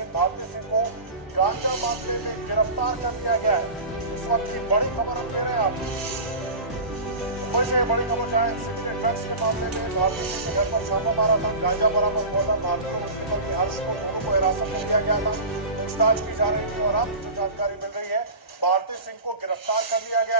आरोपी भारती सिंह को गांजा मामले में गिरफ्तार कर लिया गया है। इस वक्त की बड़ी खबर हम दे रहे हैं आपको। मुंबई से बड़ी खबर क्या है? सिगरेट ड्रग्स के मामले में भारती सिंह के घर पर छापा मारा था, गांजा बरामद हुआ था। भारतीय वकीलों की हर्ष को दोनों को हिरासत में लिया गया था, पूछताछ की जा रही थी और अब जो जानकारी मिल रही है भारती सिंह को गिरफ्तार कर लिया गया